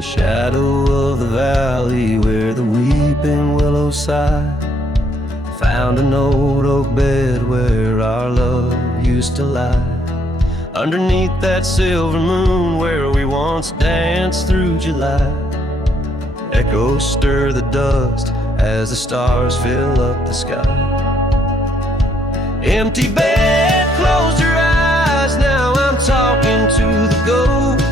the shadow of the valley where the weeping willows sigh, found an old oak bed where our love used to lie. Underneath that silver moon where we once danced through July, echoes stir the dust as the stars fill up the sky. Empty bed, close your eyes, now I'm talking to the ghost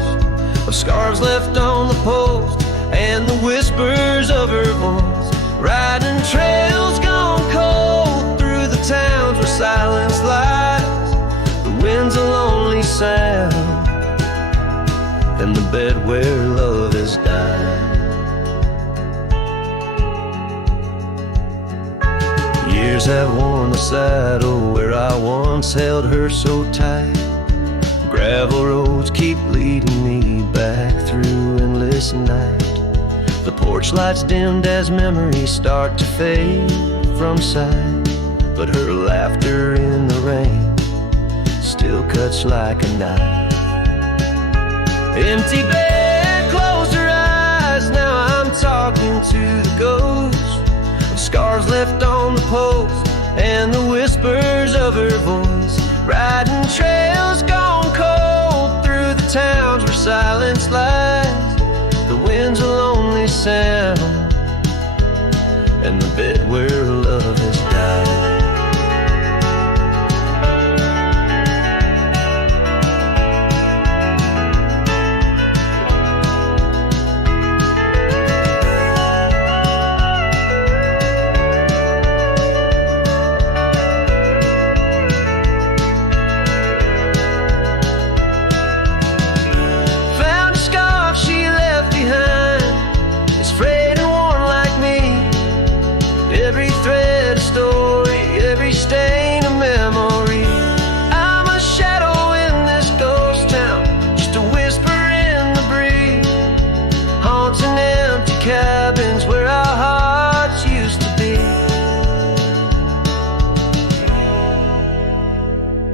of scarves left on the post and the whispers of her voice. Riding trails gone cold through the towns where silence lies. The wind's a lonely sound and the bed where love has died. Years have worn the saddle where I once held her so tight. Gravel roads keep leading me back through endless night. The porch lights dimmed as memories start to fade from sight, but her laughter in the rain still cuts like a knife. Empty bed, close your eyes, now I'm talking to the ghost of scars left on the post and the whispers of her voice. Riding trails gone cold through the towns where silence lies. The wind's a lonely sound and the bed where love has died.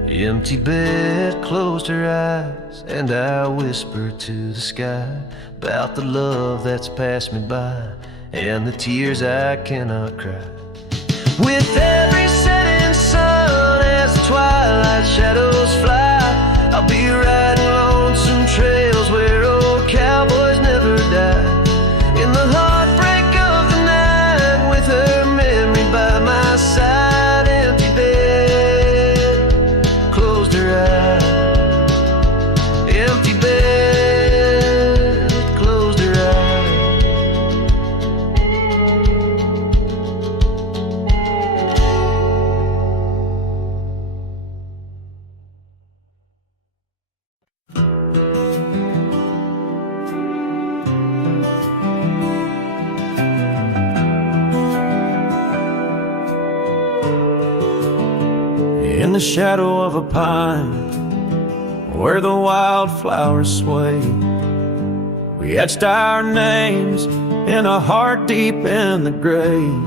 Empty bed closed her eyes, and I whispered to the sky about the love that's passed me by and the tears I cannot cry. With every setting sun as the twilight shadows fly, I'll be riding lonesome trails where old cowboys never die. In the heartbreak of the night with her memory by my side. Empty bed closed her eyes. Empty bed closed her eyes. In the shadow of a pine where the wildflowers sway, we etched our names in a heart deep in the grave.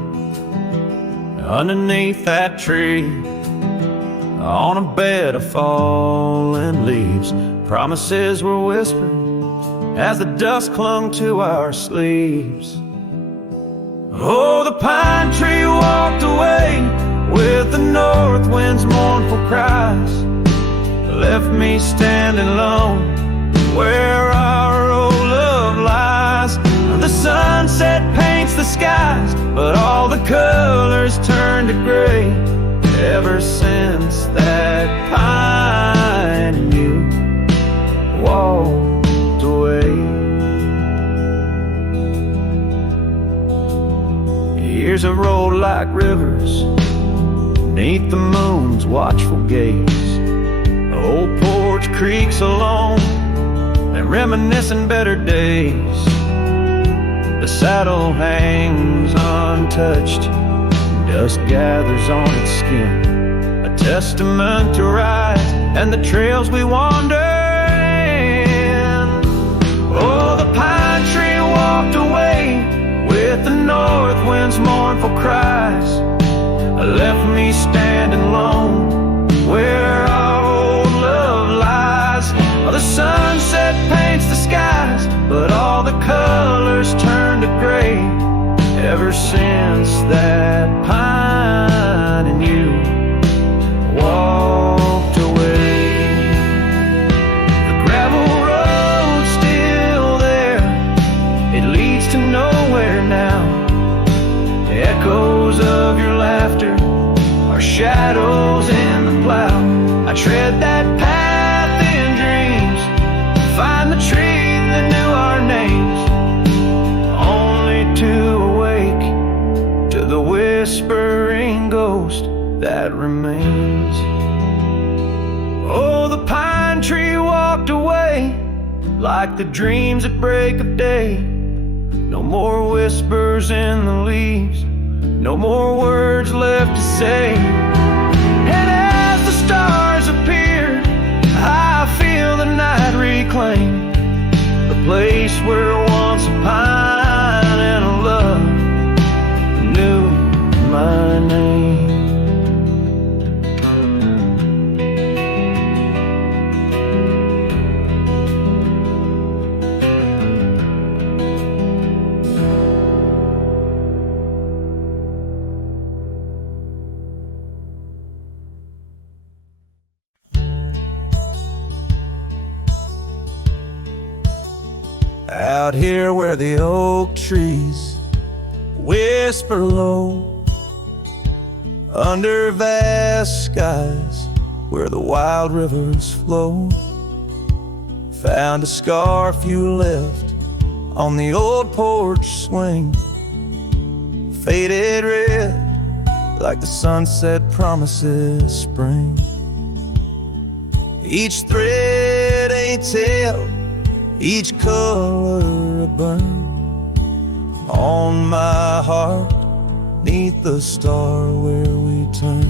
Underneath that tree, on a bed of fallen leaves, promises were whispered as the dust clung to our sleeves. Oh, the pine tree walked away with the north wind's mournful cries, left me standing alone where our old love lies. The sunset paints the skies, but all the colors turn to gray ever since that pine and you walked away. Years have rolled like rivers beneath the moon's watchful gaze. Old porch creaks alone and reminiscing better days. The saddle hangs untouched, dust gathers on its skin, a testament to ride and the trails we wander in. Oh, the pine tree walked away with the north wind's mournful cries, left me standing alone where our old love lies. Oh, the sunset paints the skies, but all the colors tread that path in dreams, find the tree that knew our names, only to awake to the whispering ghost that remains. Oh, the pine tree walked away like the dreams at break of day. No more whispers in the leaves, no more words left to say. And as the stars appear, I feel the night reclaim the place where once a pine and a love knew my name. Out here where the oak trees whisper low, under vast skies where the wild rivers flow, found a scarf you left on the old porch swing, faded red like the sunset promises spring. Each thread a tale, each color a burn on my heart, neath the star where we turn.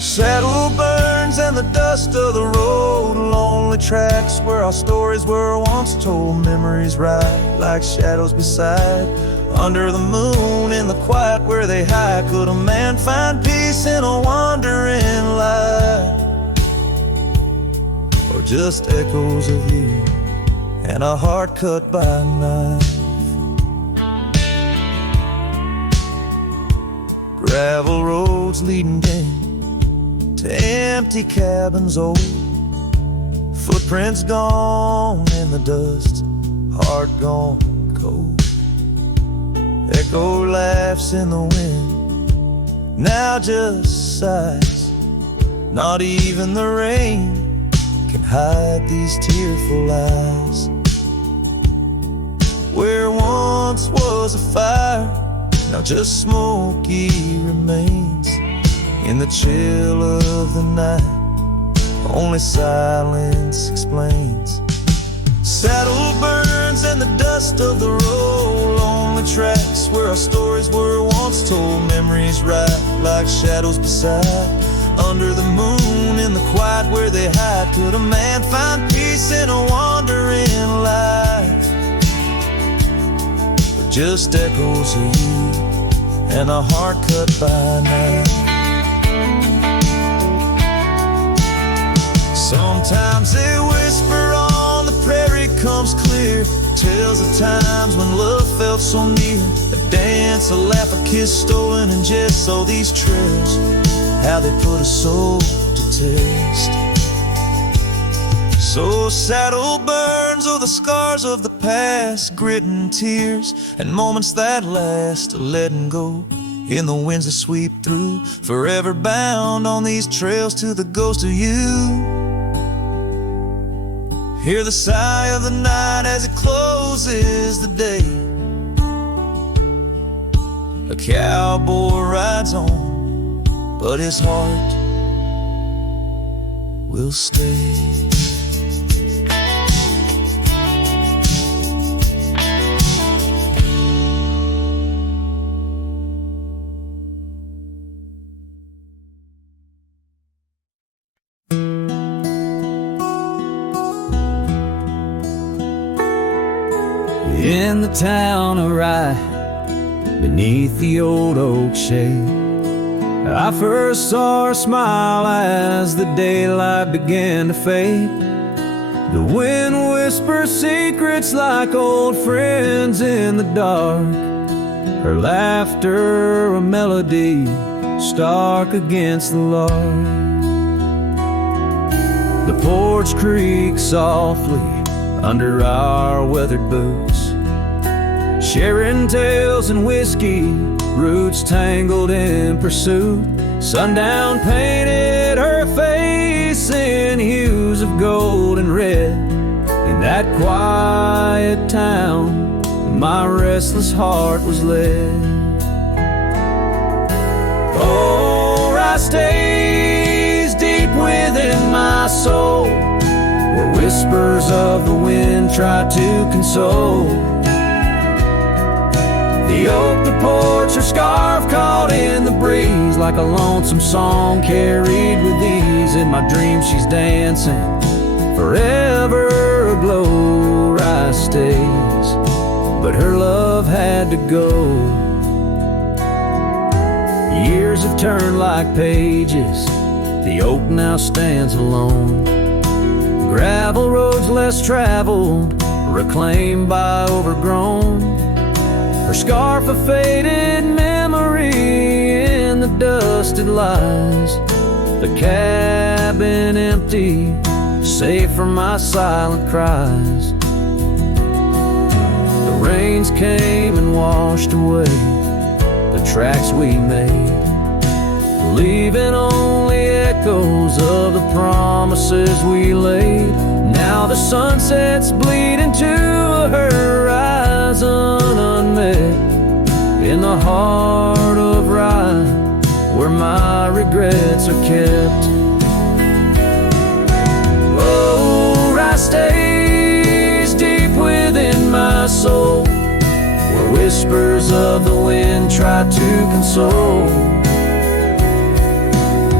Saddle burns and the dust of the road, lonely tracks where our stories were once told. Memories ride like shadows beside, under the moon in the quiet where they hide. Could a man find peace in a wandering light, or just echoes of you and a heart cut by a knife? Gravel roads leading in to empty cabins old, footprints gone in the dust, heart gone cold. Echo laughs in the wind, now just sighs. Not even the rain can hide these tearful eyes. Where once was a fire, now just smoky remains. In the chill of the night, only silence explains. Saddle burns and the dust of the road, lonely tracks where our stories were once told. Memories ride like shadows beside, under the moon in the quiet where they hide. Could a man find peace in a wandering life, or just echoes of you and a heart cut by night? Sometimes they whisper on the prairie comes clear, tales of times when love felt so near. A dance, a laugh, a kiss stolen in jest. So these trails, how they put a soul to test. So saddle burns, oh the scars of the past, grit and tears, and moments that last, a letting go in the winds that sweep through, forever bound on these trails to the ghost of you. Hear the sigh of the night as it closes the day. A cowboy rides on, but his heart will stay. In the town of Rye, beneath the old oak shade, I first saw her smile as the daylight began to fade. The wind whispers secrets like old friends in the dark, her laughter a melody stark against the lark. The porch creaks softly under our weathered boots, sharing tales and whiskey, roots tangled in pursuit. Sundown painted her face years of gold and red. In that quiet town, my restless heart was led. Oh, rice stays deep within my soul, where whispers of the wind try to console. The oak, the porch, her scarf caught in the breeze, like a lonesome song carried with ease. In my dreams she's dancing, forever aglow. Rice stays, but her love had to go. Years have turned like pages, the oak now stands alone. Gravel roads less traveled, reclaimed by overgrown. Her scarf a faded memory in the dust it lies. The cabin empty, safe from my silent cries. The rains came and washed away the tracks we made, leaving only echoes of the promises we laid. Now the sunsets bleed into a horizon unmet, in the heart of Rye, where my regrets are kept. Oh, Rye stays deep within my soul, where whispers of the wind try to console.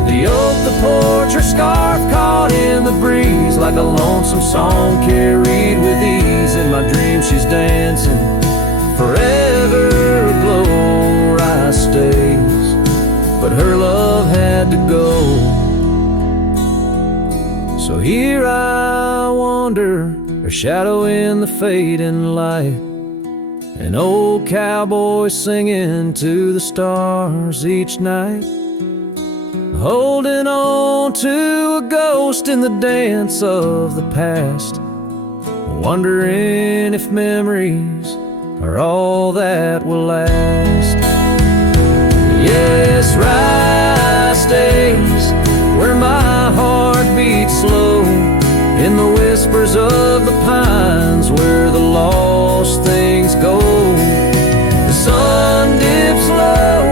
The oak, the porch, her scarf caught in the breeze, like a lonesome song carried with ease. In my dreams she's dancing, forever aglow. Rice stays, but her love had to go. So here I wander, a shadow in the fading light, an old cowboy singing to the stars each night, holding on to a ghost in the dance of the past, wondering if memories are all that will last. Yes, Rice stays, where my heart beats slow, in the whispers of the pines, where the lost things go. The sun dips low,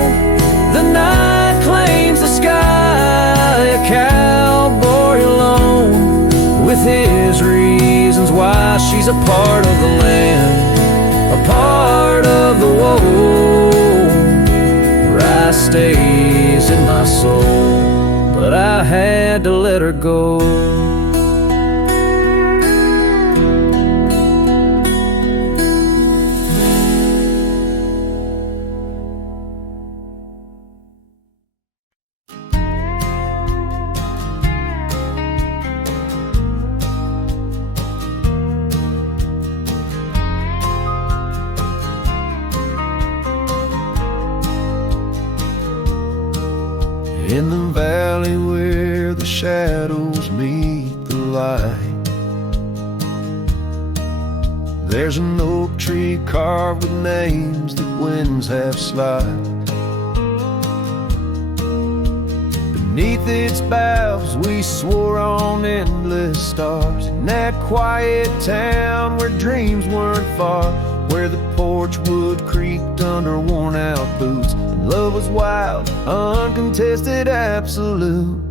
the night claims the sky, a cowboy alone, with his reasons why she's a part of the land, a part of the woe. Rice stays in my soul, but I had to let her go. In the valley where the shadows meet the light, there's an oak tree carved with names that winds have slide. Beneath its boughs we swore on endless stars, in that quiet town where dreams weren't far, where the porch wood creaked under worn out boots, and love was wild, uncontested, absolute.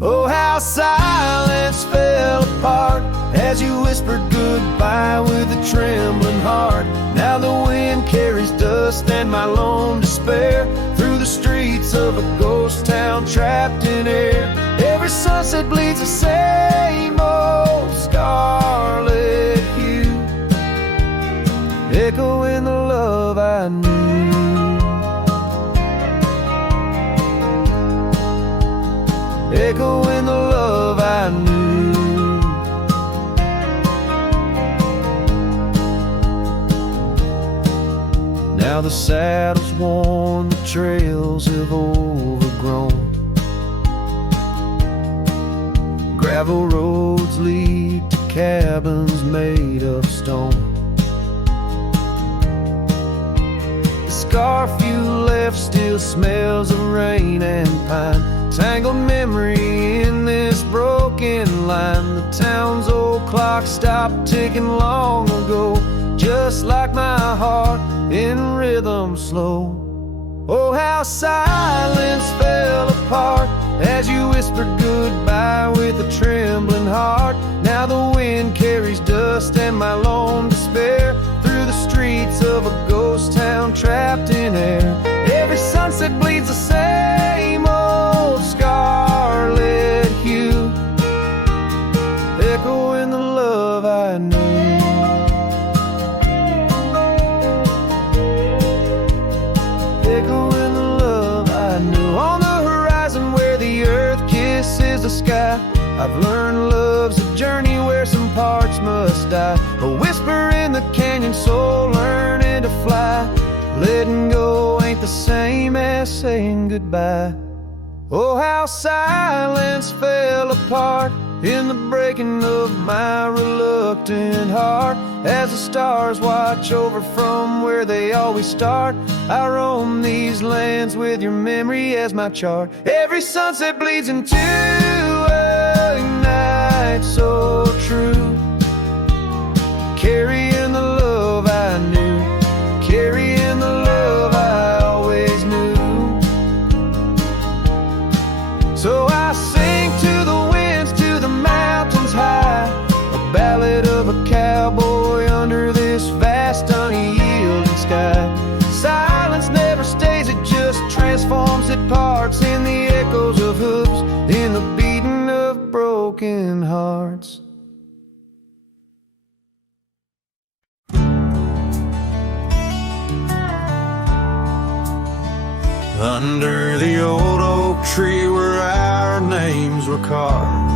Oh, how silence fell apart as you whispered goodbye with a trembling heart. Now the wind carries dust and my lone despair through the streets of a ghost town trapped in air. Every sunset bleeds the same old scarlet hue, echoing the love I knew. Echoing the love I knew. Now the saddle's worn, the trails have overgrown. Gravel roads lead to cabins made of stone. The scarf you left still smells of rain and pine, tangled memory in this broken line. mind. The town's old clock stopped ticking long ago, just like my heart in rhythm slow. Oh, how silence fell apart as you whispered goodbye with a trembling heart. Now the wind carries dust and my lone despair through the streets of a ghost town trapped in air. Every sunset bleeds the same old scarlet hue, echoing the love I knew. Echoing the love I knew. On the horizon where the earth kisses the sky, I've learned love's a journey where some parts must die. A whisper in the canyon, soul learning to fly. Letting go ain't the same as saying goodbye. Oh, how silence fell apart in the breaking of my reluctant heart. As the stars watch over from where they always start, I roam these lands with your memory as my chart. Every sunset bleeds into a night so true, carrying the love I knew, carrying the love I always knew. So I sing to the winds, to the mountains high, a ballad of a cowboy under this vast unyielding sky. Silence never stays, it just transforms, it parts in the echoes of hooves, in the beating of broken hearts. Under the old oak tree where our names were carved,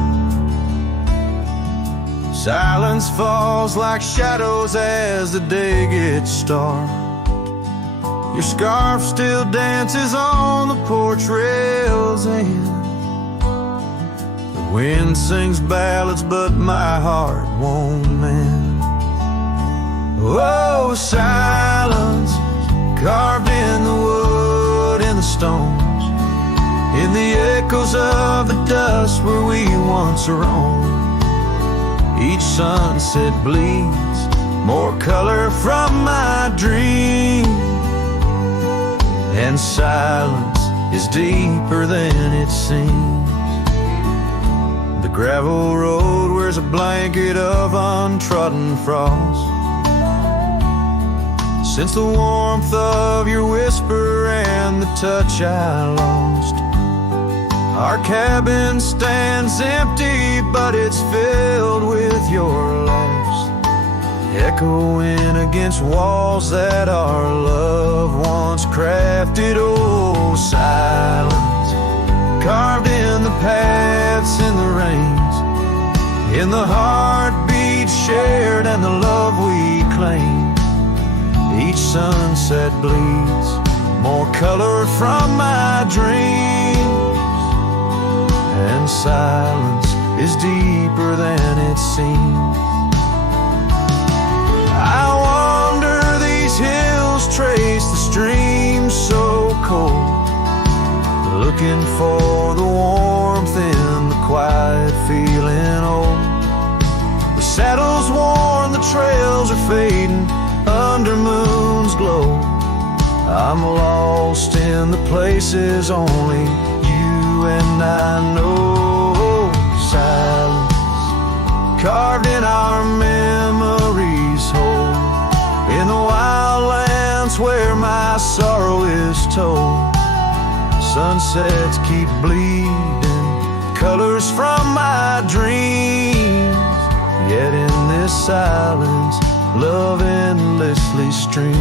silence falls like shadows as the day gets dark. Your scarf still dances on the porch rails and the wind sings ballads, but my heart won't mend. Oh, silence carved in the wood, in the stones, in the echoes of the dust where we once roamed. Each sunset bleeds more color from my dream, and silence is deeper than it seems. The gravel road wears a blanket of untrodden frost since the warmth of your whisper and the touch I lost. Our cabin stands empty, but it's filled with your laughs, echoing against walls that our love once crafted. Oh, silence carved in the paths, in the rains, in the heartbeat shared and the love we claim. Each sunset bleeds more color from my dreams, and silence is deeper than it seems. I wander these hills, trace the streams so cold, looking for the warmth in the quiet, feeling old. The saddle's worn, the trails are fading under moon's glow. I'm lost in the places only you and I know. Silence carved in our memories whole, in the wild lands where my sorrow is told. Sunsets keep bleeding colors from my dreams, yet in this silence love endlessly streams.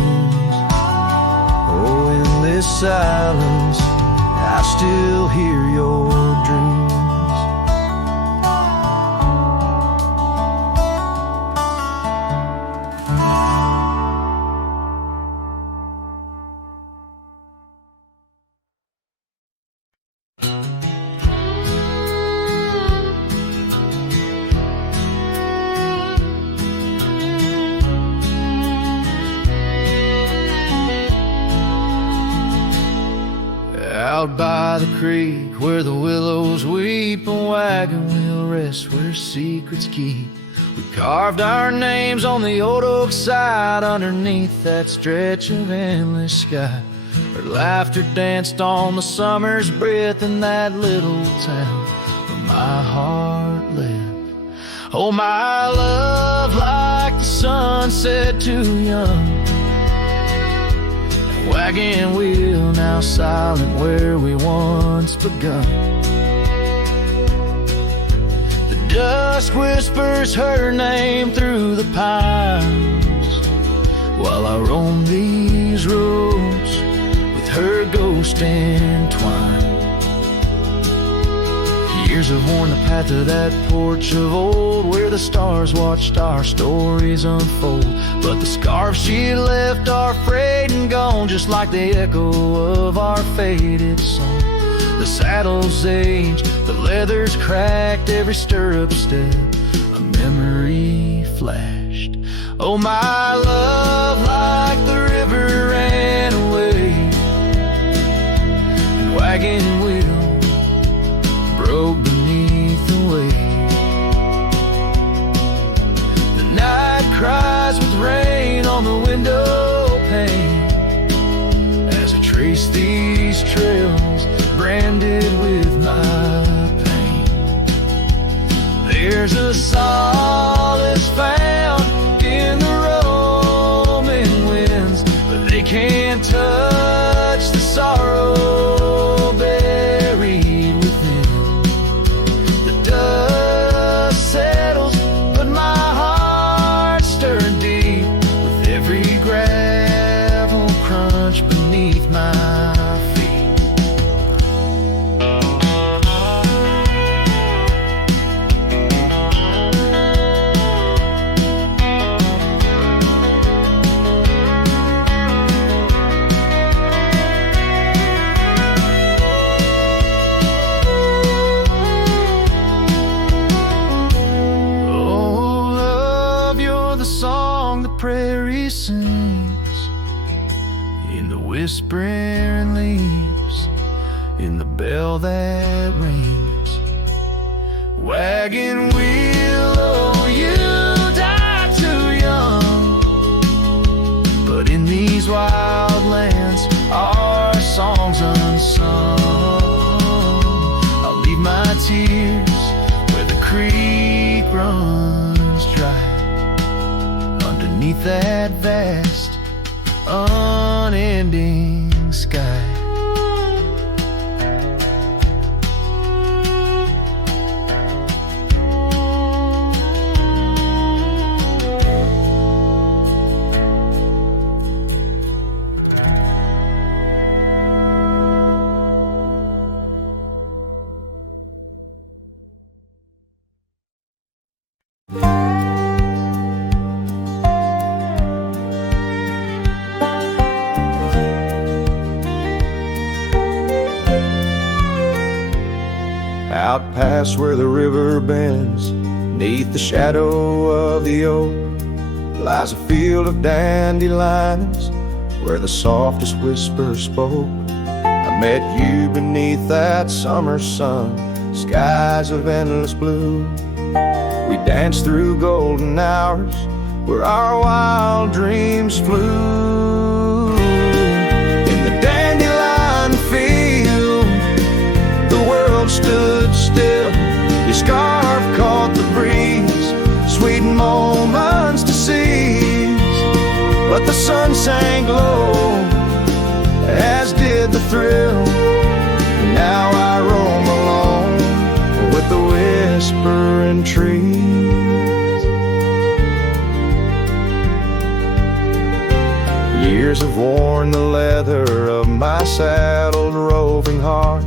Oh, in this silence I still hear your dreams. Out by by the creek where the willows weep, a wagon wheel rests where secrets keep. We carved our names on the old oak side underneath that stretch of endless sky. Her laughter danced on the summer's breath in that little town where my heart lived. Oh, my love, like the sunset too young. That wagon wheel now silent where we once begun. The dusk whispers her name through the pines while I roam these roads with her ghost entwined. Years have worn the path to that porch of old where the stars watched our stories unfold. But the scarves she left are frayed and gone, just like the echo of our faded song. The saddle's aged, the leather's cracked, every stirrup step a memory flashed. Oh, my love, like the river ran away, and wagon wheel broke beneath the weight. The night cries with rain on the window pane as I trace these trails branded with my pain. There's a solace found in the roaming winds, but they can't touch the sorrow buried within. The dust settles, but my heart stirred deep with every gravel crunch beneath my feet. Prairie sings in the whispering leaves, in the bell that rings. Wagon wheel, oh, you died too young, but in these wild lands our song's unsung. I'll leave my tears where the creek runs dry, beneath that vast, unending sky. Out past where the river bends, neath the shadow of the oak, lies a field of dandelions where the softest whisper spoke. I met you beneath that summer sun, skies of endless blue. We danced through golden hours where our wild dreams flew. In the dandelion field, the world stood still. Your scarf caught the breeze, sweet moments to seize. But the sun sank low, as did the thrill. Now I roam alone with the whispering trees. Years have worn the leather of my saddled roving heart.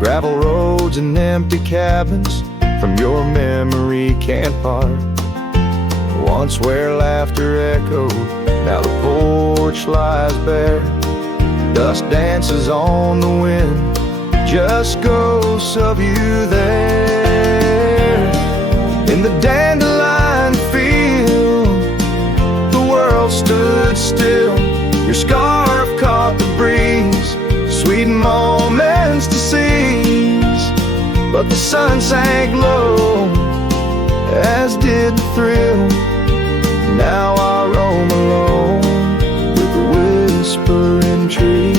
Gravel roads and empty cabins from your memory can't part. Once where laughter echoed, now the porch lies bare. Dust dances on the wind, just ghosts of you there. In the dandelion field, the world stood still. Your scarf caught the breeze, sweet moments to the sun sank low, as did the thrill. Now I roam alone with a whispering tree.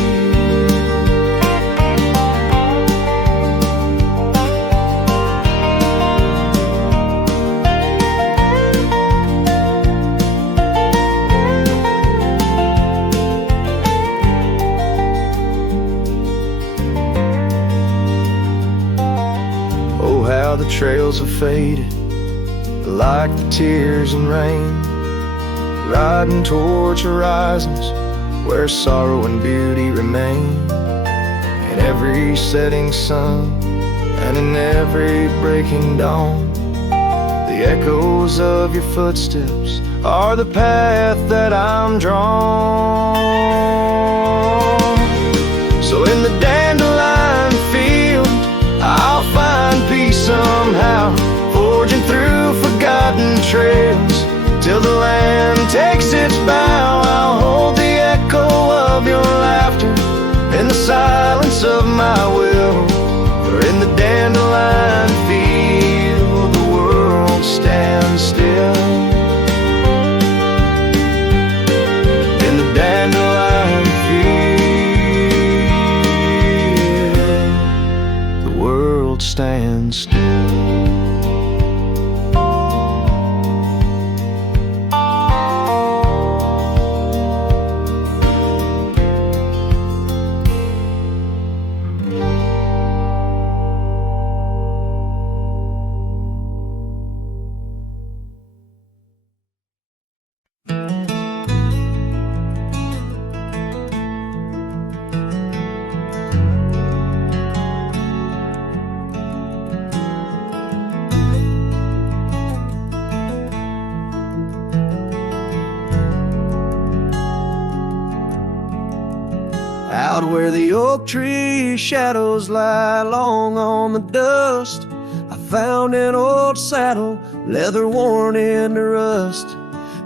Oh, how the trails have faded like the tears and rain, riding towards horizons where sorrow and beauty remain. In every setting sun and in every breaking dawn, the echoes of your footsteps are the path that I'm drawn. So in the dandelion field, I'll find peace somehow, forging through forgotten trails till the land takes its bow. I'll hold the echo of your laughter in the silence of my will. For in the dandelion field, the world stands still. In the dandelion field, the world stands still. Out where the oak tree shadows lie long on the dust, I found an old saddle, leather worn into rust.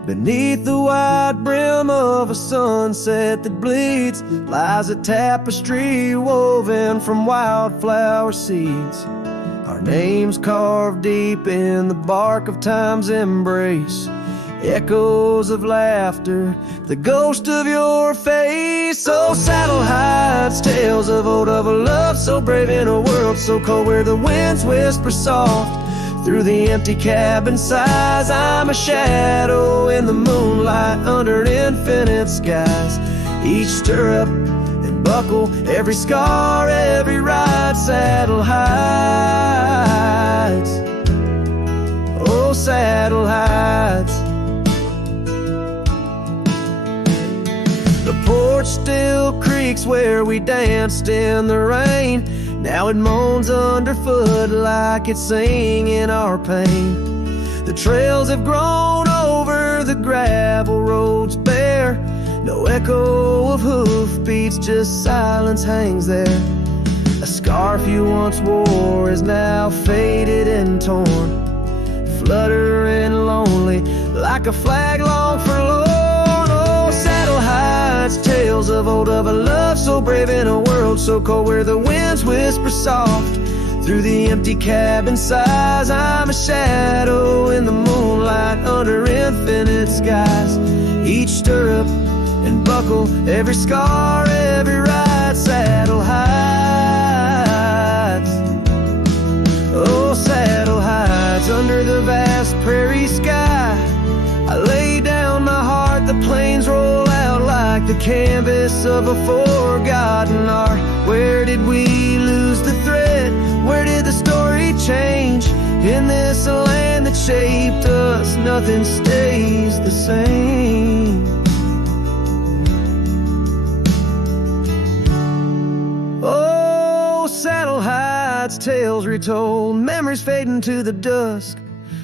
Beneath the wide brim of a sunset that bleeds lies a tapestry woven from wildflower seeds. Our names carved deep in the bark of time's embrace, echoes of laughter, the ghost of your face. Oh, saddle hides tales of old, of a love so brave in a world so cold, where the winds whisper soft through the empty cabin sighs. I'm a shadow in the moonlight under infinite skies. Each stirrup and buckle, every scar, every ride, saddle hides. Oh, saddle hides. The porch still creaks where we danced in the rain. Now it moans underfoot like it's singing our pain. The trails have grown over the gravel roads bare. No echo of hoofbeats, just silence hangs there. A scarf you once wore is now faded and torn, fluttering lonely like a flag long forlorn. Oh, saddle hides tales of old, of a love so brave in a world so cold, where the winds whisper soft through the empty cabin sighs. I'm a shadow in the moonlight under infinite skies. Each stirrup and buckle, every scar, every ride, saddle hides. Oh, saddle hides under the vast prairie sky. I lay down my heart, the plains roll out like the canvas of a forgotten art. Where did we lose the thread? Where did the story change? In this land that shaped us, nothing stays the same. Oh, saddle hides, tales retold, memories fading to the dusk,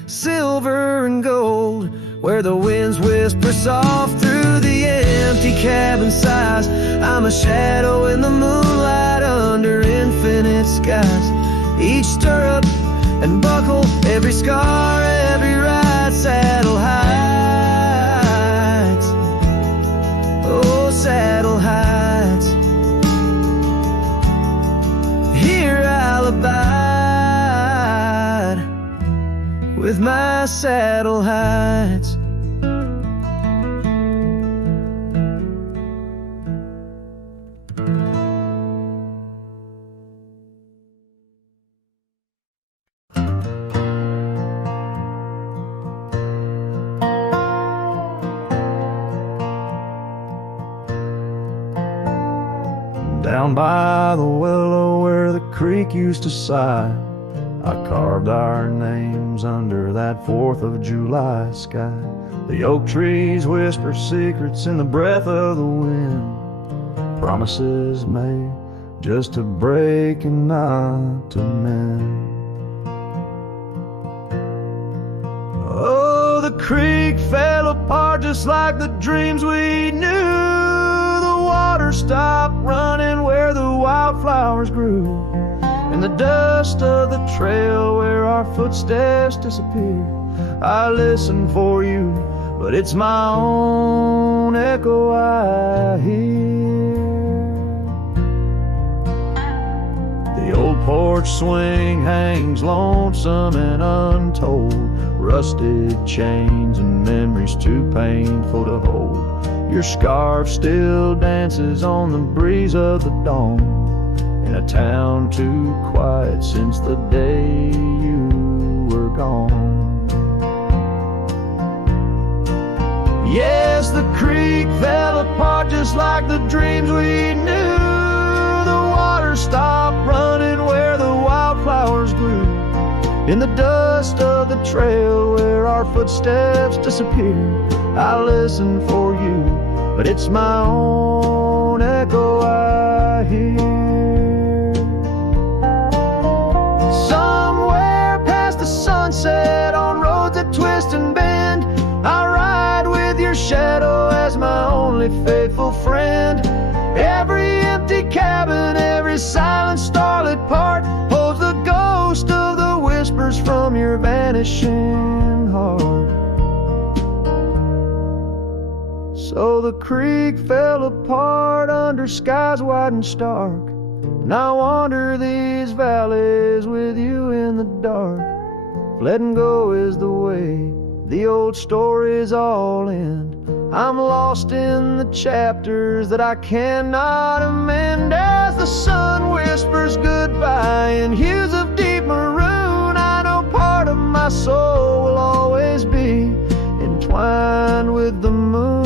silver and gold, where the winds whisper soft through the empty cabin sighs. I'm a shadow in the moonlight under infinite skies. Each stirrup and buckle, every scar, every ride, saddle hides. Oh, saddle hides. Here I'll abide. with my saddle hides. Down by the willow where the creek used to sigh, I carved our names under that 4th of July sky. The oak trees whisper secrets in the breath of the wind, promises made just to break and not to mend. Oh, the creek fell apart just like the dreams we knew. The water stopped running where the wildflowers grew, in the dust of the trail where our footsteps disappear. I listen for you, but it's my own echo I hear. The old porch swing hangs lonesome and untold, rusted chains and memories too painful to hold. Your scarf still dances on the breeze of the dawn, in a town too quiet since the day you were gone. Yes, the creek fell apart just like the dreams we knew. The water stopped running where the wildflowers grew, in the dust of the trail where our footsteps disappear. I listen for you, but it's my own echo I hear. Somewhere past the sunset on roads that twist and bend, I ride with your shadow as my only faithful friend. Every empty cabin, every silent starlit part holds the ghost of the whispers from your vanishing heart. So the creek fell apart under skies wide and stark, and I wander these valleys with you in the dark. Letting go is the way the old stories all end. I'm lost in the chapters that I cannot amend. As the sun whispers goodbye in hues of deep maroon, I know part of my soul will always be entwined with the moon.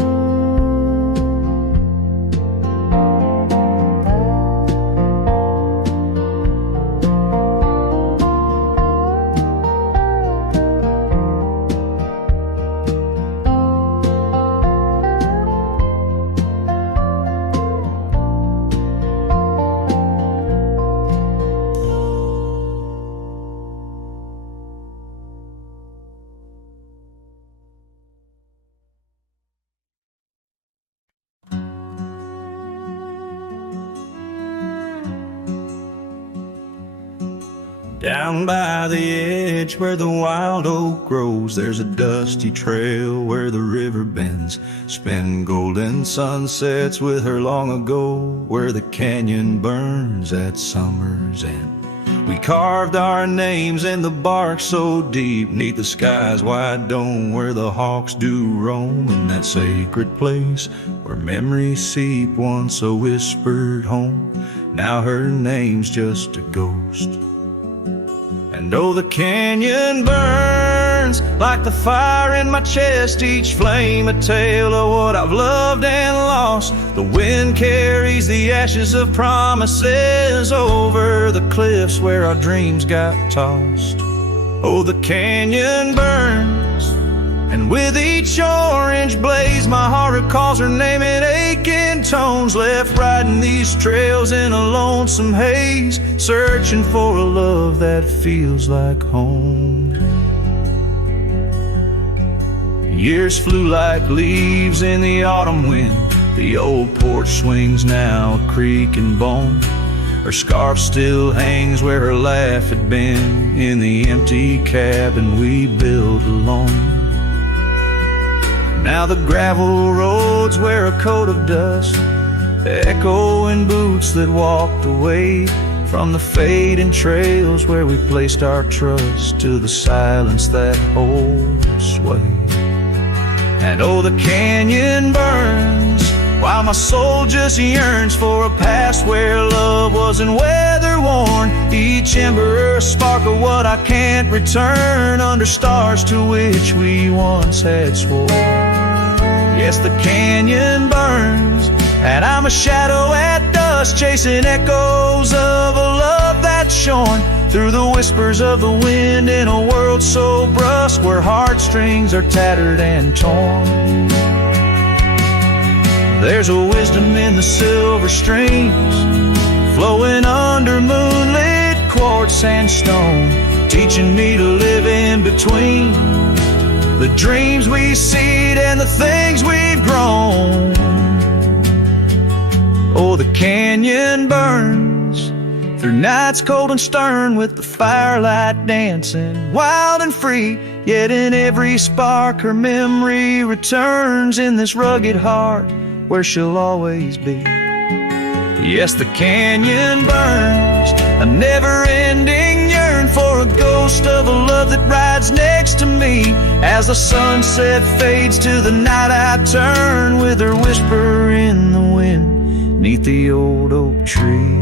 Down by the edge where the wild oak grows, there's a dusty trail where the river bends, spin golden sunsets with her long ago, where the canyon burns at summer's end. We carved our names in the bark so deep, 'neath the sky's wide dome, where the hawks do roam, in that sacred place where memories seep, once a whispered home. Now her name's just a ghost. And oh, the canyon burns like the fire in my chest, each flame a tale of what I've loved and lost. The wind carries the ashes of promises over the cliffs where our dreams got tossed. Oh, the canyon burns, and with each orange blaze my heart recalls her name in aching tones, left riding these trails in a lonesome haze, searching for a love that feels like home. Years flew like leaves in the autumn wind, the old porch swings now a creak and bone. Her scarf still hangs where her laugh had been, in the empty cabin we built alone. Now the gravel roads wear a coat of dust, echoing boots that walked away from the fading trails where we placed our trust to the silence that holds sway. And oh, the canyon burns while my soul just yearns for a past where love wasn't weather worn. Each ember a spark of what I can't return under stars to which we once had sworn. Yes, the canyon burns, and I'm a shadow at dusk, chasing echoes of a love that's shorn through the whispers of the wind in a world so brusque where heartstrings are tattered and torn. There's a wisdom in the silver streams flowing under moonlit quartz and stone, teaching me to live in between the dreams we seed and the things we've grown. Oh, the canyon burns through nights cold and stern with the firelight dancing wild and free. Yet in every spark her memory returns in this rugged heart where she'll always be. Yes, the canyon burns, a never-ending yearn for a ghost of a love that rides next to me. As the sunset fades to the night I turn with her whisper in the wind 'neath the old oak tree.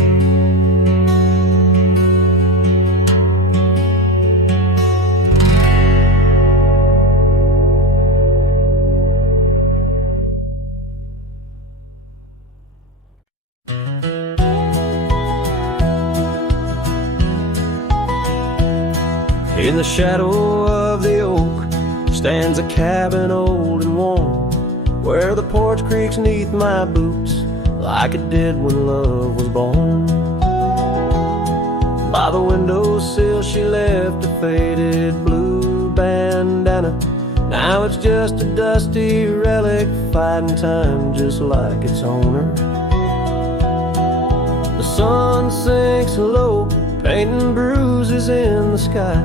In the shadow of the oak stands a cabin old and warm, where the porch creaks 'neath my boots like it did when love was born. By the windowsill she left a faded blue bandana. Now it's just a dusty relic fighting time just like its owner. The sun sinks low, painting bruises in the sky,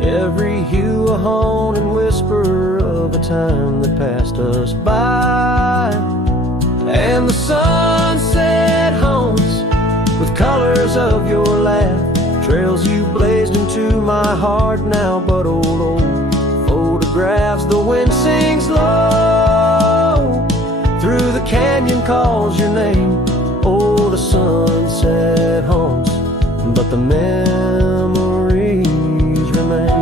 every hue a hone and whisper of a time that passed us by. And the sunset haunts with colors of your laugh, trails you blazed into my heart now but old photographs. The wind sings low through the canyon, calls your name. Oh, the sunset haunts, but the memories remain.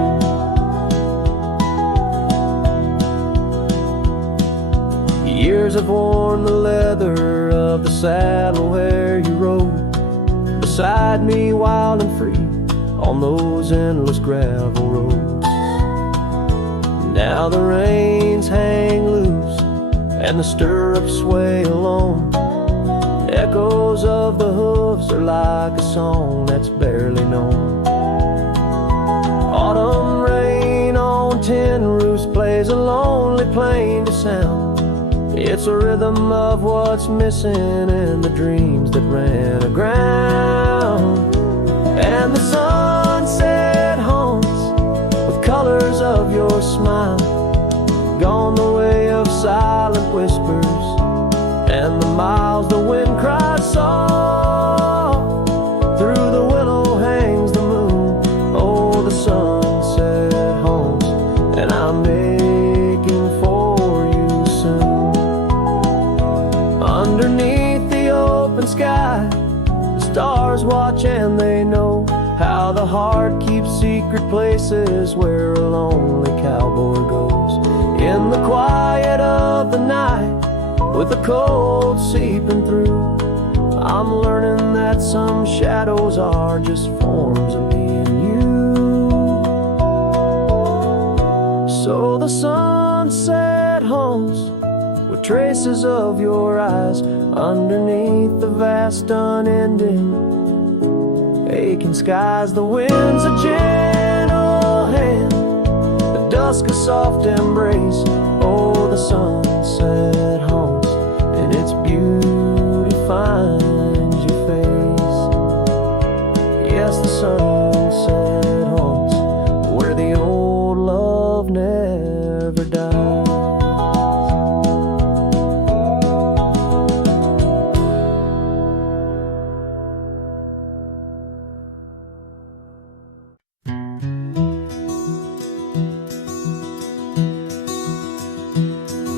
Years have worn the leather of the saddle where you rode beside me wild and free on those endless gravel roads. Now the reins hang loose and the stirrups sway alone. Echoes of the hooves are like a song that's barely known. Autumn rain on tin roofs plays a lonely plaintive sound. It's a rhythm of what's missing in the dreams that ran aground. And the sunset haunts with colors of your smile, gone the way of silent whispers and the miles the wind cries soft. Through the willow hangs the moon. Oh, the sunset haunts, and I'm aching for you soon. Underneath the open sky, the stars watch and they know how the heart keeps secret places where a lonely cowboy goes. In the quiet of the night, with the cold seeping through, I'm learning that some shadows are just forms of me and you. So the sunset haunts with traces of your eyes underneath the vast unending aching skies. The wind's a gentle hand, the dusk a soft embrace. Oh, the sunset haunts, and its beauty finds your face. Yes, the sunset haunts where the old love never dies.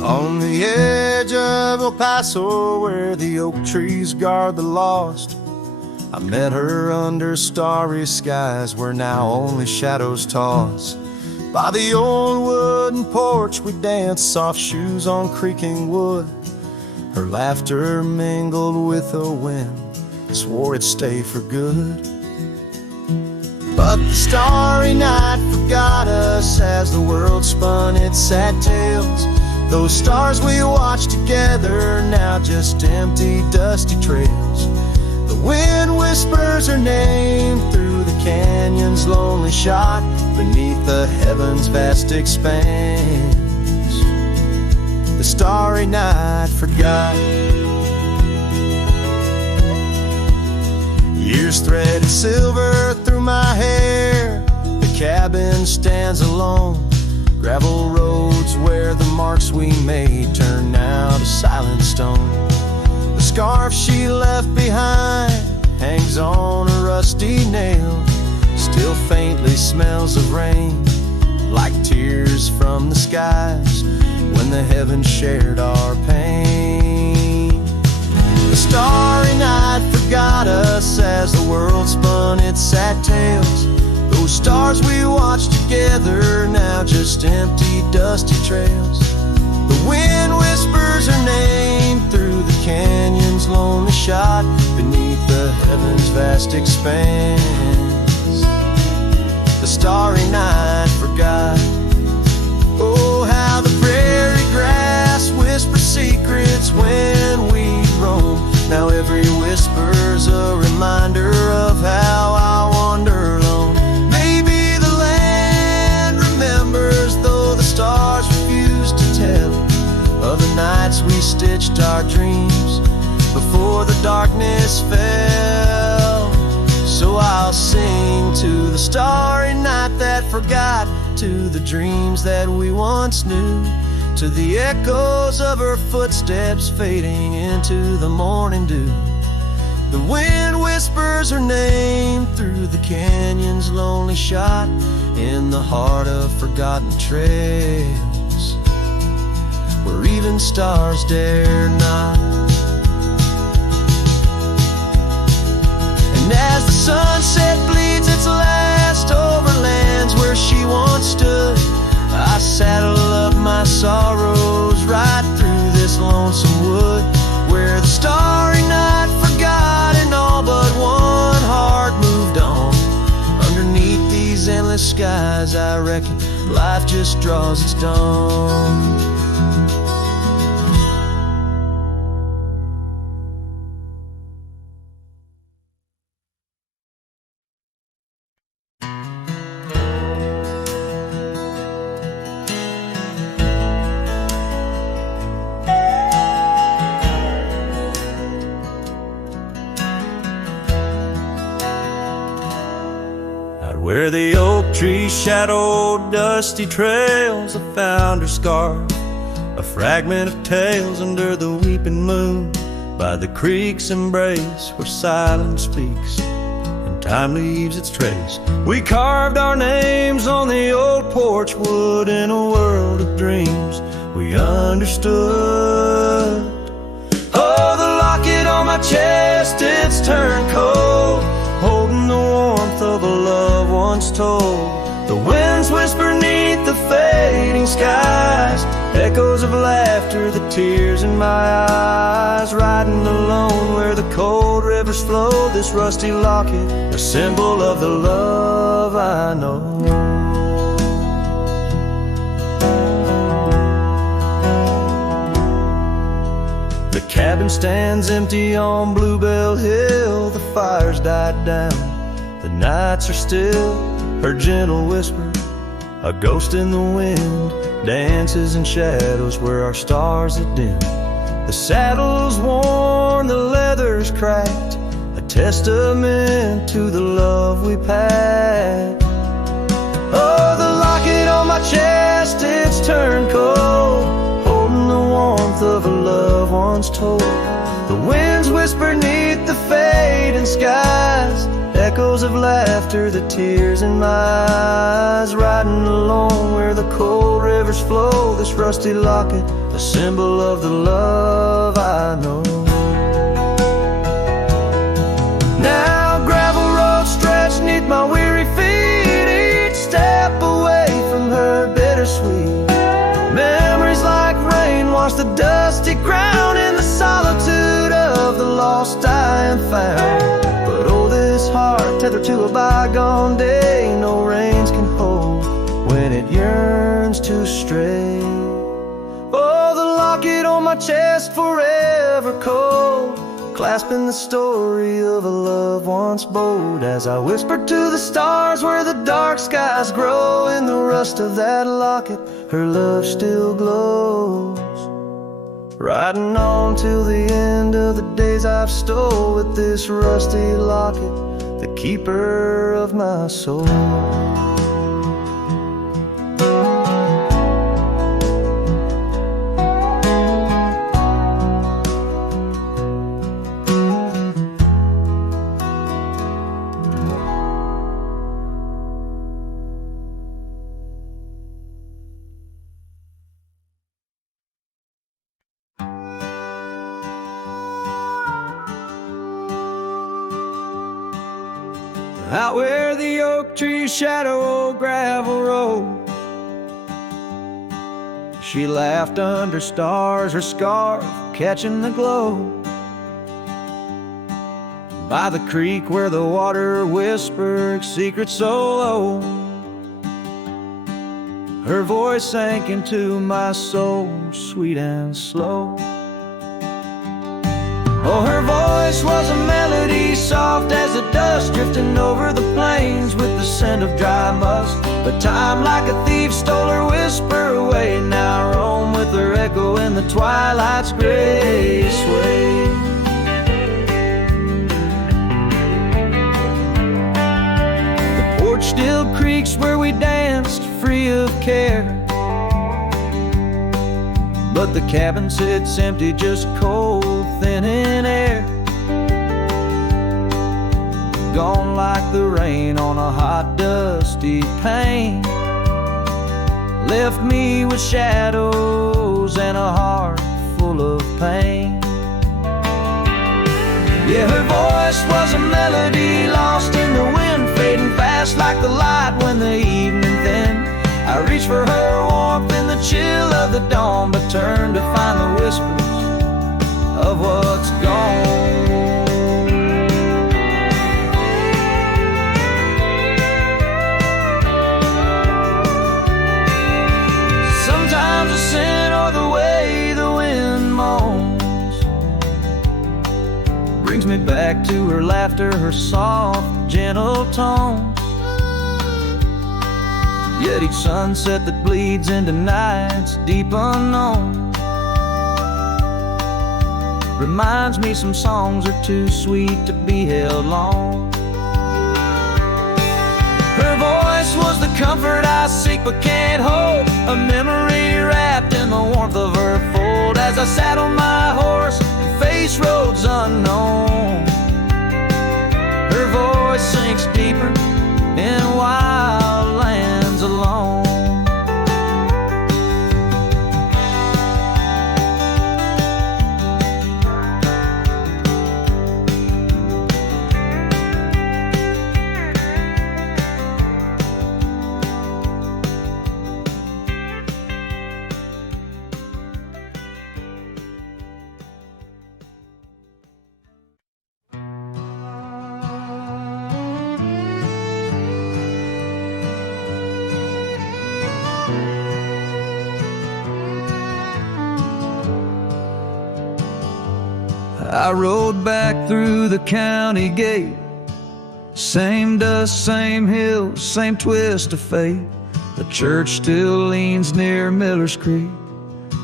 On the edge of El Paso, where the oak trees guard the lost, I met her under starry skies where now only shadows toss. By the old wooden porch we danced, soft shoes on creaking wood. Her laughter mingled with the wind, swore it'd stay for good. But the starry night forgot us as the world spun its sad tales. Those stars we watched together, now just empty, dusty trails. The wind whispers her name through the canyon's lonely shot, beneath the heaven's vast expanse. The starry night forgot. Years threaded silver through my hair. The cabin stands alone. Gravel roads where the marks we made turn now to silent stone. The scarf she left behind hangs on a rusty nail, still faintly smells of rain, like tears from the skies when the heavens shared our pain. The starry night forgot us as the world spun its sad tales. Those stars we watched together, now just empty, dusty trails. The wind whispers her name through the canyon's lonely shot, beneath the heaven's vast expanse. The starry night forgot. Oh, how the prairie grass whispers secrets when we roam. Now every whisper's a reminder of how I wander alone. Maybe the land remembers, though the stars refuse to tell, of the nights we stitched our dreams before the darkness fell. So I'll sing to the starry night that forgot, to the dreams that we once knew, to the echoes of her footsteps fading into the morning dew. The wind whispers her name through the canyon's lonely shot, in the heart of forgotten trails, where even stars dare not. And as the sunset bleeds its last over lands where she once stood, I saddle up my sorrows right through this lonesome wood, where the starry night forgot and all but one heart moved on. Underneath these endless skies, I reckon life just draws its dawn. Where the oak trees shadowed dusty trails, I found her scarf, a fragment of tales under the weeping moon, by the creek's embrace where silence speaks and time leaves its trace. We carved our names on the old porch wood in a world of dreams we understood. Oh, the locket on my chest, it's turned cold, holding the warmth of a love once told. The winds whisper neath the fading skies, echoes of laughter, the tears in my eyes. Riding alone where the cold rivers flow, this rusty locket, a symbol of the love I know. The cabin stands empty on Bluebell Hill, the fire's died down, the nights are still. Her gentle whisper, a ghost in the wind, dances in shadows where our stars had dimmed. The saddle's worn, the leather's cracked, a testament to the love we packed. Oh, the locket on my chest, it's turned cold, holding the warmth of a love once told. The winds whisper neath the fading skies, echoes of laughter, the tears in my eyes. Riding alone where the cold river rivers flow, this rusty locket, a symbol of the love I know. Now gravel roads stretch neath my weary feet, each step away from her bittersweet. Memories like rain wash the dusty ground in the solitude of the lost I am found. But oh, this heart tethered to a bygone day, no reins can hold when it yearns to stray. Oh, the locket on my chest forever cold, clasping the story of a love once bold. As I whisper to the stars where the dark skies grow, in the rust of that locket her love still glows. Riding on till the end of the days I've stole, with this rusty locket, the keeper of my soul. Out where the oak trees shadow old gravel road, she laughed under stars, her scarf catching the glow. By the creek where the water whispered secrets so low, her voice sank into my soul, sweet and slow. Oh, her voice was a melody, soft as the dust drifting over the plains with the scent of dry musk. But time like a thief stole her whisper away. Now I roam with her echo in the twilight's gray sway. The porch still creaks where we danced free of care, but the cabin sits empty, just cold, thin in air. Gone like the rain on a hot, dusty pane, left me with shadows and a heart full of pain. Yeah, her voice was a melody lost in the wind, fading fast like the light when the evening thinned. I reached for her warmth in the chill of the dawn, but turned to find the whispers of what's gone. Sometimes the scent or the way the wind moans brings me back to her laughter, her soft, gentle tones. Yet each sunset that bleeds into nights deep unknown reminds me some songs are too sweet to be held long. Her voice was the comfort I seek but can't hold, a memory wrapped in the warmth of her fold. As I sat on my horse and faced roads unknown, her voice sinks deeper in wild lands alone. I rode back through the county gate, same dust, same hills, same twist of fate. The church still leans near Miller's Creek,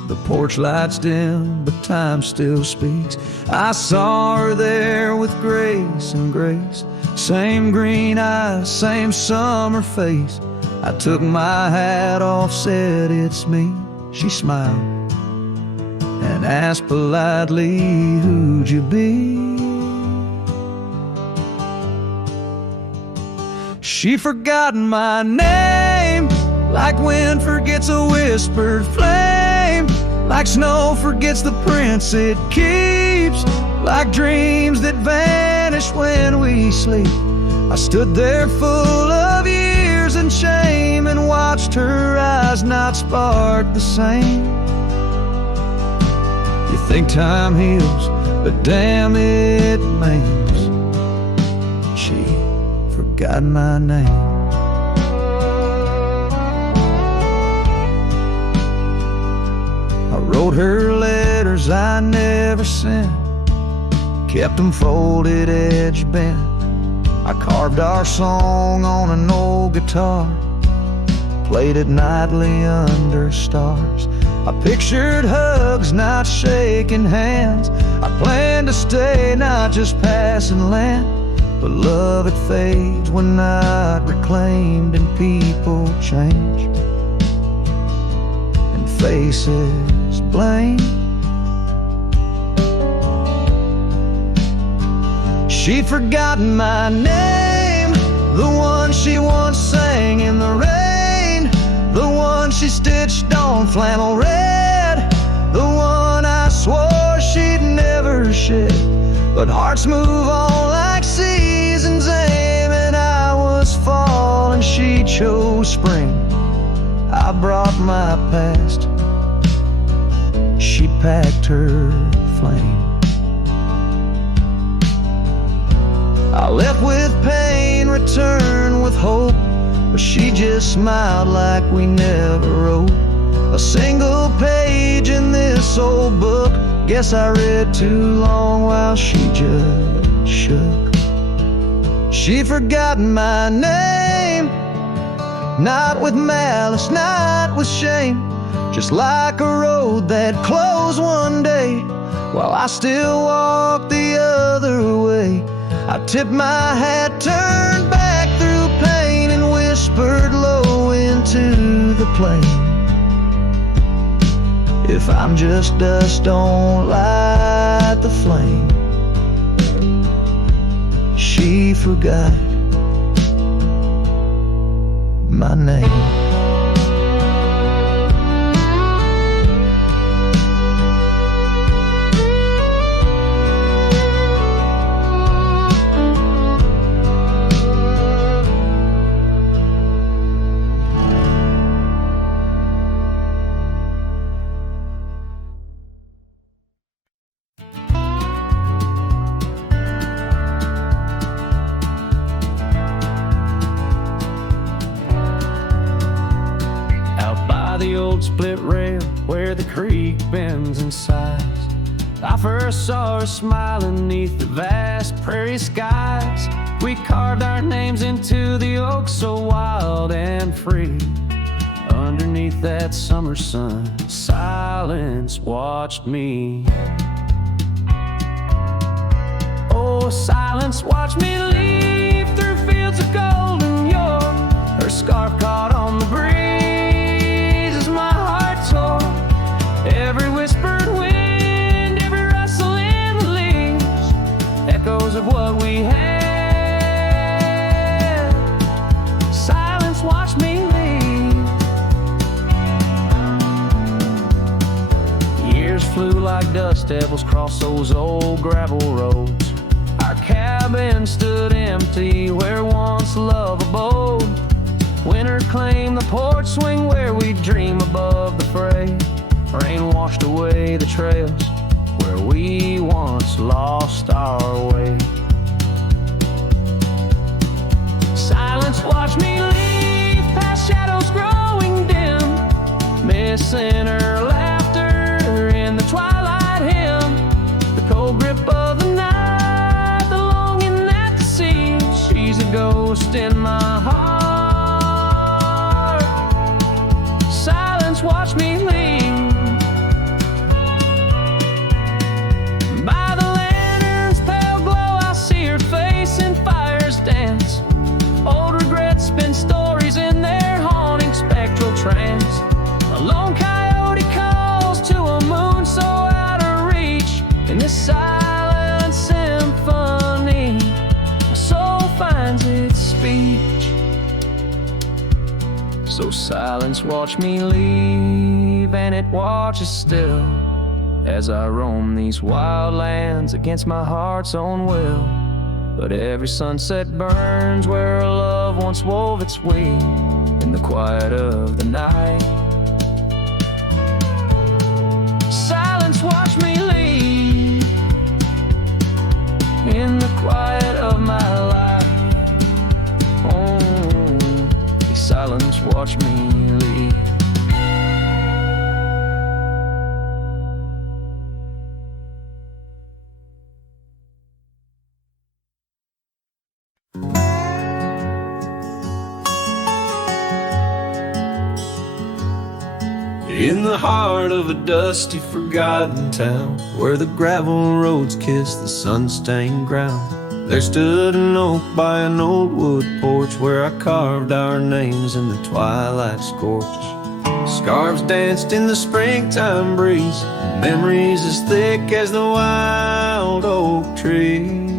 the porch lights dim, but time still speaks. I saw her there with grace and grace, same green eyes, same summer face. I took my hat off, said it's me. She smiled and asked politely, who'd you be? She forgotten my name, like wind forgets a whispered flame, like snow forgets the prints it keeps, like dreams that vanish when we sleep. I stood there full of years and shame and watched her eyes not spark the same. You think time heals, but damn it maims. She forgot my name. I wrote her letters I never sent, kept them folded, edge bent. I carved our song on an old guitar, played it nightly under stars. I pictured hugs, not shaking hands. I planned to stay, not just passing land. But love, it fades when not reclaimed, and people change and faces blame. She'd forgotten my name, the one she once sang in the rain, the one she stitched on flannel red, the one I swore she'd never shed. But hearts move on like seasons aim, and I was fall and she chose spring. I brought my past, she packed her flame. I left with pain, returned with hope, but she just smiled like we never wrote a single page in this old book. Guess I read too long while she just shook. She'd forgotten my name, not with malice, not with shame, just like a road that closed one day while I still walk the other way. I tipped my hat, turned back through pain, and whispered low into the plain. If I'm just dust, don't light the flame. She forgot my name. The old split rail where the creek bends and sighs, I first saw her smiling neath the vast prairie skies. We carved our names into the oak so wild and free. Underneath that summer sun, silence watched me. Oh, silence watched me leave through fields of golden yore. Her scarf caught on the breeze, every whispered wind, every rustle in the leaves, echoes of what we had. Silence watched me leave. Years flew like dust devils across those old gravel roads. Our cabin stood empty where once love abode. Winter claimed the porch swing where we dream above the fray. Rain washed away the trails where we once lost our way. Silence watched me leave past shadows growing dim, missing her laughter in the twilight hymn. The cold grip of the night, the longing at the sea. She's a ghost in my heart. Silence watched me leave. Stories in their haunting spectral trance. A lone coyote calls to a moon so out of reach. In this silent symphony, my soul finds its speech. So Silence watched me leave, and it watches still as I roam these wild lands against my heart's own will. But every sunset burns where a love once wove its way in the quiet of the night. Silence watched me leave in the quiet of my life. Oh, silence watched me leave. In the heart of a dusty, forgotten town, where the gravel roads kiss the sun-stained ground, there stood an oak by an old wood porch, where I carved our names in the twilight scorch. Scarves danced in the springtime breeze, memories as thick as the wild oak trees.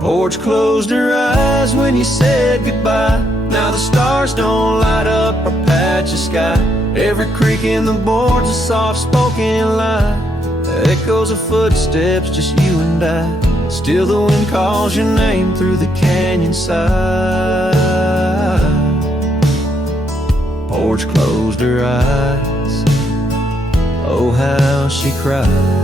Porch closed her eyes when you said goodbye. Now the stars don't light up our patch of sky. Every creak in the board's a soft-spoken lie. Echoes of footsteps, just you and I. Still the wind calls your name through the canyon side. Porch closed her eyes. Oh, how she cried.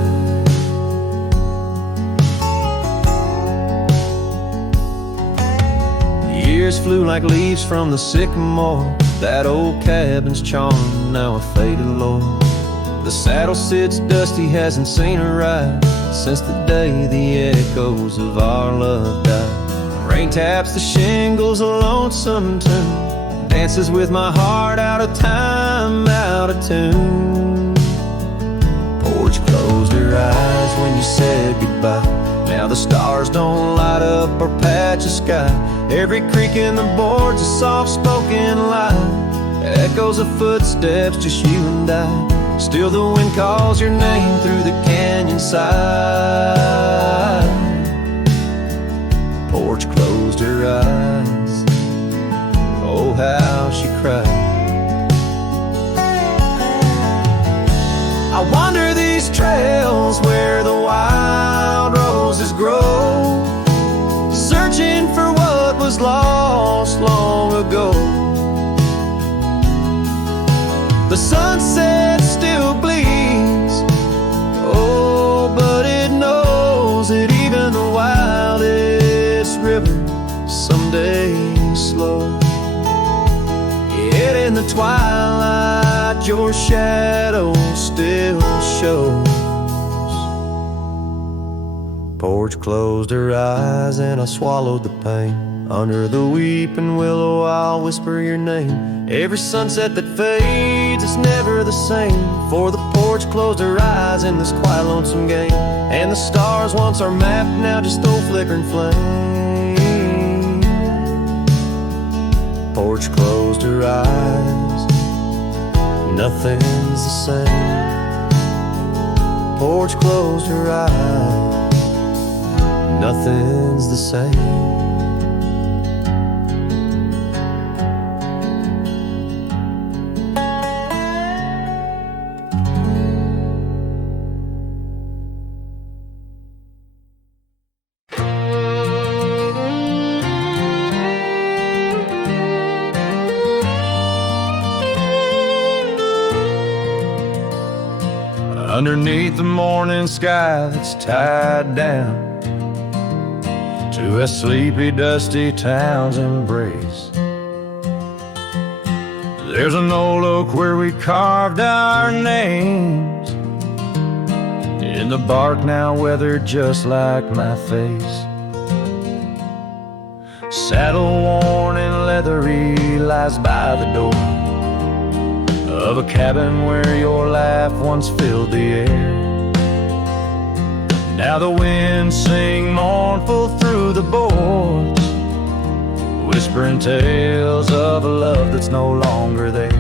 Years flew like leaves from the sycamore. That old cabin's charm, now a faded lore. The saddle sits dusty, hasn't seen a ride since the day the echoes of our love died. Rain taps the shingles, a lonesome tune dances with my heart, out of time, out of tune. Porch closed her eyes when you said goodbye. Now the stars don't light up our patch of sky. Every creak in the board's a soft-spoken lie. Echoes of footsteps, just you and I. Still the wind calls your name through the canyon side. Porch closed her eyes. Oh, how she cried. I wander these trails where the wild roses grow, searching for what was lost long ago. The sunset still bleeds, oh, but it knows that even the wildest river someday slows. Yet in the twilight your shadow still shows. Porch closed her eyes and I swallowed the pain. Under the weeping willow I'll whisper your name. Every sunset that fades is never the same. For the porch closed her eyes in this quiet lonesome game. And the stars once our map, now just old flickering flame. Porch closed her eyes, nothing's the same. Porch closed her eyes, nothing's the same. Underneath the morning sky that's tied down to a sleepy, dusty town's embrace, there's an old oak where we carved our names in the bark, now weathered just like my face. Saddle worn and leathery lies by the door of a cabin where your laugh once filled the air. Now the winds sing mournful through the boards, whispering tales of a love that's no longer there.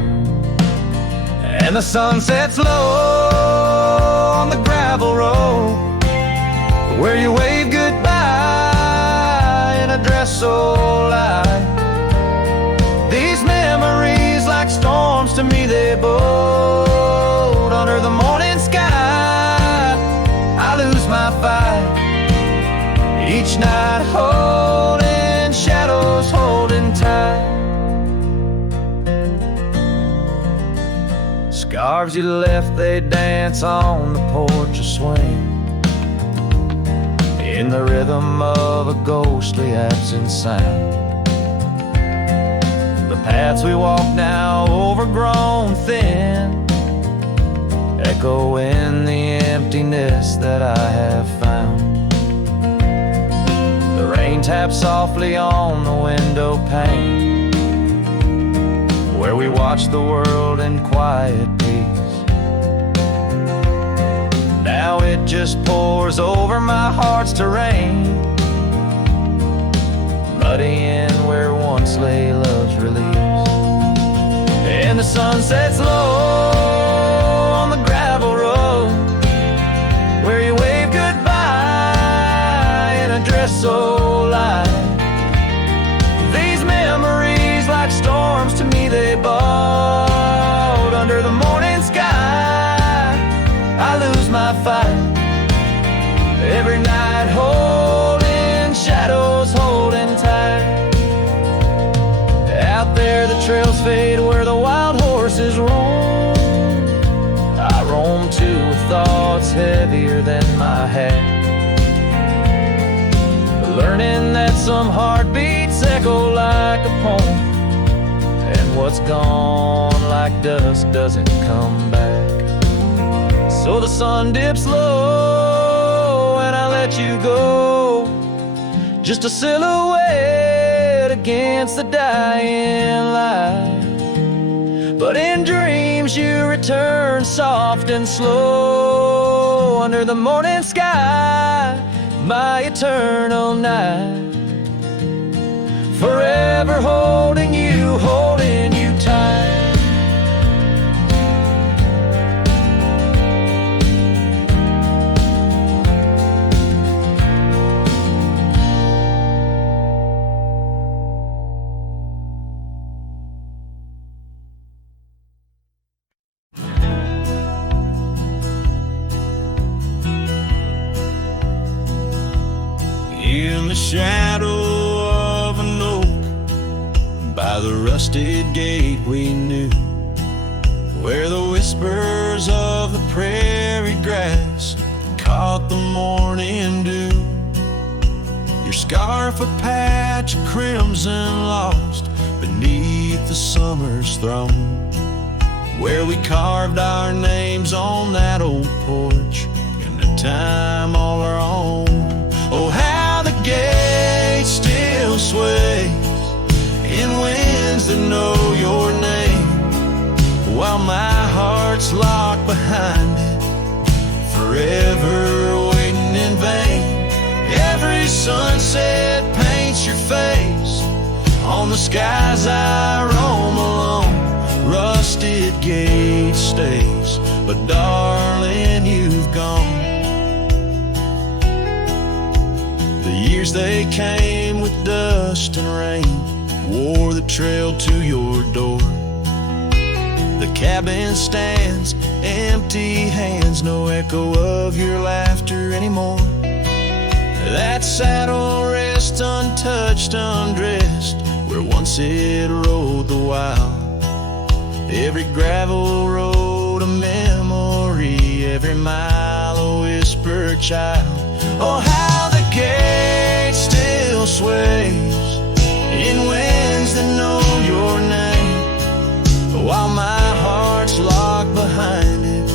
And the sun sets low on the gravel road where you wave goodbye in a dress so light. storms to me they bode. Under the morning sky, I lose my fight. Each night holding shadows, holding tight. Scarves you left, they dance on the porch or swing in the rhythm of a ghostly absent sound. The paths we walk now overgrown thin, echo in the emptiness that I have found. The rain taps softly on the window pane, where we watch the world in quiet peace. Now it just pours over my heart's terrain, muddying where once lay love's release. And the sun sets low on the gravel road, where you wave goodbye in a dress so light. These memories, like storms to me they bode. Under the morning sky, I lose my fight. Every night holding shadows, holding tight. Out there the trails fade where the wild horses roam. I roam too with thoughts heavier than my head, learning that some heartbeats echo like a poem, and what's gone like dust doesn't come back. So the sun dips low and I let you go, just a silhouette against the dying light. But in dreams you return soft and slow, under the morning sky, my eternal night. Forever holding you tight. In the shadow of an oak, by the rusted gate we knew, where the whispers of the prairie grass caught the morning dew. Your scarf a patch of crimson lost beneath the summer's throne, where we carved our names on that old porch in a time all our own. Oh, how the gate still sways in winds that know your name, while my heart's locked behind it, forever waiting in vain. Every sunset paints your face on the skies I roam alone. Rusted gate stays, but darling, you've gone. The years they came with dust and rain wore the trail to your door. The cabin stands, empty hands, no echo of your laughter anymore. That saddle rests untouched, undressed, where once it rode the wild. Every gravel road a memory, every mile a whispered child. Oh, how the gate still sways in winds that know your name, while my heart's locked behind it,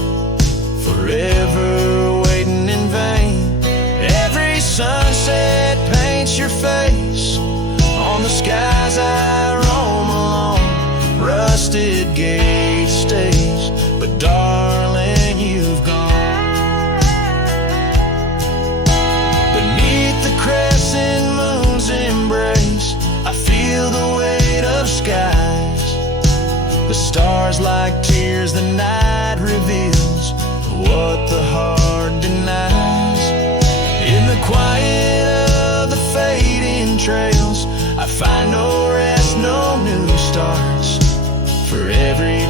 forever waiting in vain. Every sunset paints your face on the skies I roam alone. Rusted gate stays, but darling, you've gone. Beneath the crescent moon's embrace, I feel the weight of skies. The stars like tears the night reveals, what the heart denies. In the quiet of the fading trails, I find no rest, no new starts. For every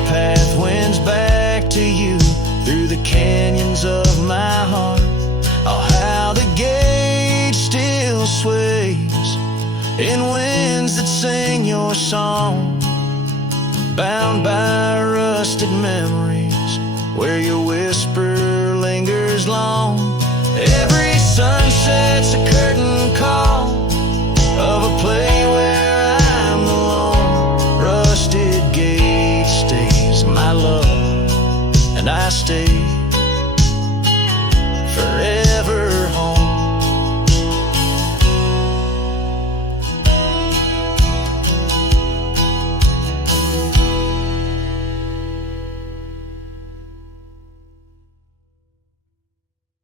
in winds that sing your song, bound by rusted memories where your whisper lingers long. Every sunset's a curtain call of a play where I'm alone. Rusted gate stays my love, and I stay.